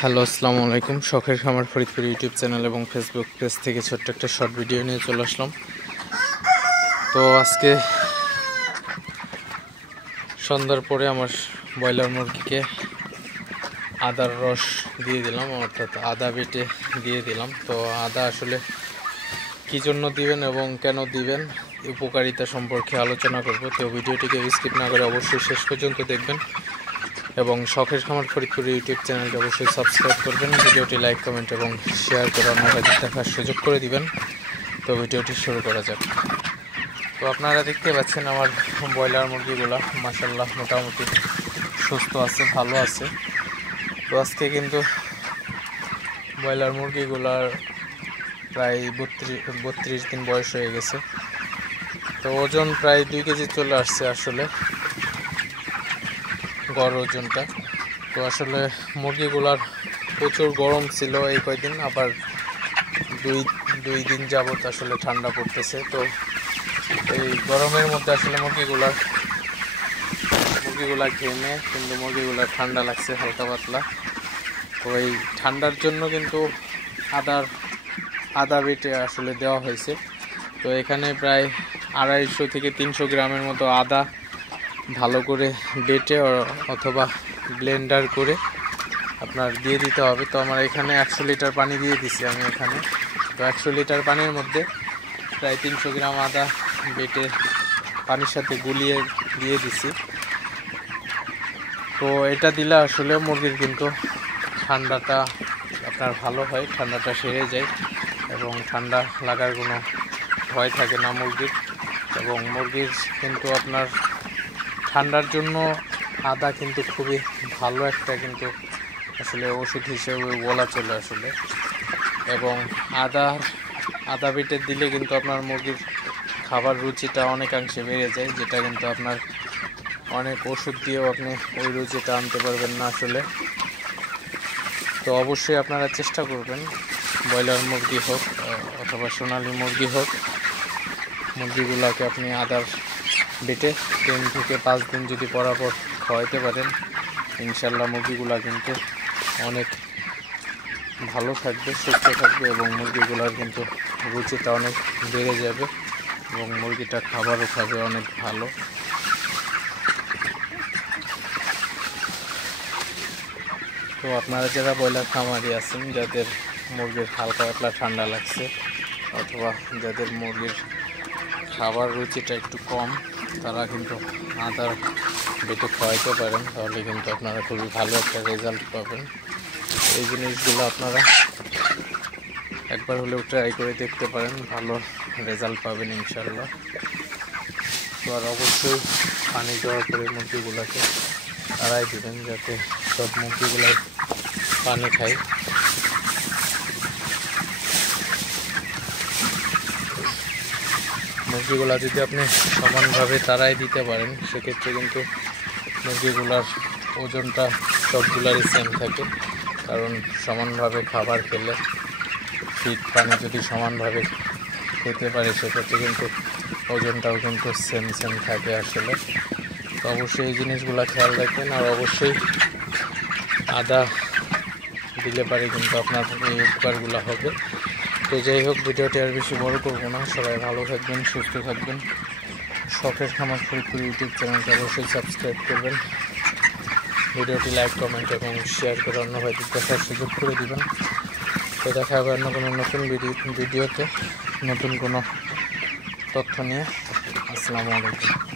Hello, আসসালামু আলাইকুম। শখের খামার ফরিদপুর ইউটিউব চ্যানেল এবং ফেসবুক পেজ থেকে ছোট্ট একটা শর্ট ভিডিও নিয়ে চলে আসলাম। তো আজকে সন্ধ্যার পরে আমার ব্রয়লার মুরগিকে আদার রস দিয়ে দিলাম, অর্থাৎ আদা বেটে দিয়ে দিলাম। তো আদা আসলে কী জন্য দিবেন এবং কেন দিবেন, উপকারিতা সম্পর্কে আলোচনা করব। তো ভিডিওটিকে স্কিপ না করে অবশ্যই শেষ পর্যন্ত দেখবেন এবং শখের খামার ফরিদপুর ইউটিউব চ্যানেলটি অবশ্যই সাবস্ক্রাইব করবেন। ভিডিওটি লাইক, কমেন্ট এবং শেয়ার করে অন্যদের দেখার সুযোগ করে দিবেন। তো ভিডিওটি শুরু করা যাক। তো আপনারা দেখতে পাচ্ছেন আমার ব্রয়লার মুরগিগুলা মাশাআল্লাহ মোটামুটি সুস্থ আছে, ভালো আছে। তো আজকে কিন্তু ব্রয়লার মুরগিগুলার প্রায় 32 দিন বয়স হয়ে গেছে। তো ওজন প্রায় 2 কেজি চলে আসছে আসলে গড় ওজনটা। তো আসলে মুরগিগুলার প্রচুর গরম ছিল এই কয়দিন, আবার দুই দিন যাবত আসলে ঠান্ডা পড়তেছে। তো এই গরমের মধ্যে আসলে মুরগিগুলা ঘেমে, কিন্তু মুরগিগুলার ঠান্ডা লাগছে হালকা পাতলা। তো এই ঠান্ডার জন্য কিন্তু আদা বেটে আসলে দেওয়া হয়েছে। তো এখানে প্রায় 250 থেকে 300 গ্রামের মতো আদা ভালো করে বেটে অথবা ব্লেন্ডার করে আপনার দিয়ে দিতে হবে। তো আমার এখানে 100 লিটার পানি দিয়ে দিছি আমি এখানে। তো 100 লিটার পানির মধ্যে প্রায় 300 গ্রাম আদা বেটে পানির সাথে গুলিয়ে দিয়ে দিছি। তো এটা দিলে আসলে মুরগির কিন্তু ঠান্ডাটা আপনার ভালো হয়, ঠান্ডাটা সেরে যায় এবং ঠান্ডা লাগার কোনো ভয় থাকে না মুরগির। এবং মুরগির কিন্তু আপনার ঠান্ডার জন্য আদা কিন্তু খুবই ভালো একটা কিন্তু আসলে ওষুধ হিসেবে বলা চলে আসলে। এবং আদা বেটে দিলে কিন্তু আপনার মুরগির খাবার রুচিটা অনেকাংশে বেড়ে যায়, যেটা কিন্তু আপনার অনেক ওষুধ দিয়েও আপনি ওই রুচিটা আনতে পারবেন না আসলে। তো অবশ্যই আপনারা চেষ্টা করবেন, ব্রয়লার মুরগি হোক অথবা সোনালী মুরগি হোক, মুরগিগুলোকে আপনি আদার বেটে 3 থেকে 5 দিন যদি পরাপর খাওয়াইতে পারেন, ইনশাল্লাহ মুরগিগুলা কিন্তু অনেক ভালো থাকবে, সুস্থ থাকবে এবং মুরগিগুলার কিন্তু রুচিটা অনেক বেড়ে যাবে এবং মুরগিটা খাবারও খাবে অনেক ভালো। তো আপনারা যারা ব্রয়লার খামারি আছেন, যাদের মুরগির হালকা পাতলা ঠান্ডা লাগছে অথবা যাদের মুরগির খাবার রুচিটা একটু কম, তারা কিন্তু আদার বেটে খাওয়াইতে পারেন, তাহলে কিন্তু আপনারা খুবই ভালো একটা রেজাল্ট পাবেন। এই জিনিসগুলো আপনারা একবার হলেও ট্রাই করে দেখতে পারেন, ভালো রেজাল্ট পাবেন ইনশাল্লাহ। তো আর অবশ্যই পানি দেওয়ার পরে মুরগিগুলোকে তাড়াই দেবেন, যাতে সব মুরগিগুলো পানি খায়। মুরগিগুলা যদি আপনি সমানভাবে তাড়াই দিতে পারেন, সেক্ষেত্রে কিন্তু মুরগিগুলার ওজনটা সবগুলারই সেম থাকে। কারণ সমানভাবে খাবার খেলে, ফিড পানি যদি সমানভাবে খেতে পারে, সেক্ষেত্রে কিন্তু ওজনটাও কিন্তু সেম থাকে আসলে। তো অবশ্যই এই জিনিসগুলো খেয়াল রাখবেন। আর অবশ্যই আদা দিলে পারে কিন্তু আপনার এই উপকারগুলো হবে। তো যাই হোক, ভিডিওটি আর বেশি বড় করবো না। সবাই ভালো থাকবেন, সুস্থ থাকবেন। শখের খামার ফরিদপুর ইউটিউব চ্যানেলটি অবশ্যই সাবস্ক্রাইব করবেন। ভিডিওটি লাইক, কমেন্ট এবং শেয়ার করে অন্য ভাইদের দেখার সুযোগ করে দিবেন। তো দেখা হবে অন্য কোনো নতুন ভিডিওতে নতুন কোনো তথ্য নিয়ে। আসসালামু আলাইকুম।